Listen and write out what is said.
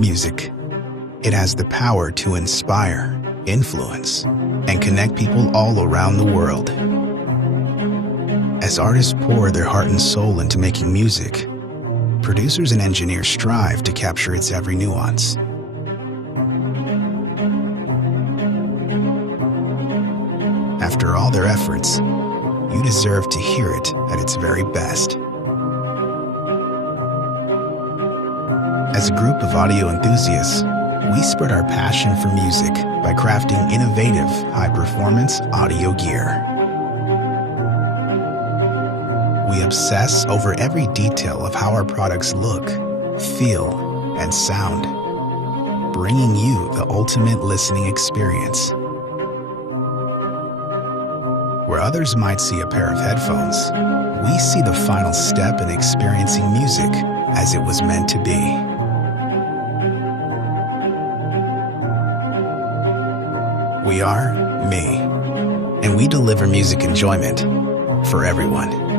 Music. It has the power to inspire, influence, and connect people all around the world. As artists pour their heart and soul into making music, producers and engineers strive to capture its every nuance. After all their efforts, you deserve to hear it at its very best. As a group of audio enthusiasts, we spread our passion for music by crafting innovative, high-performance audio gear. We obsess over every detail of how our products look, feel, and sound, bringing you the ultimate listening experience. Where others might see a pair of headphones, we see the final step in experiencing music as it was meant to be. We are me, and we deliver music enjoyment for everyone.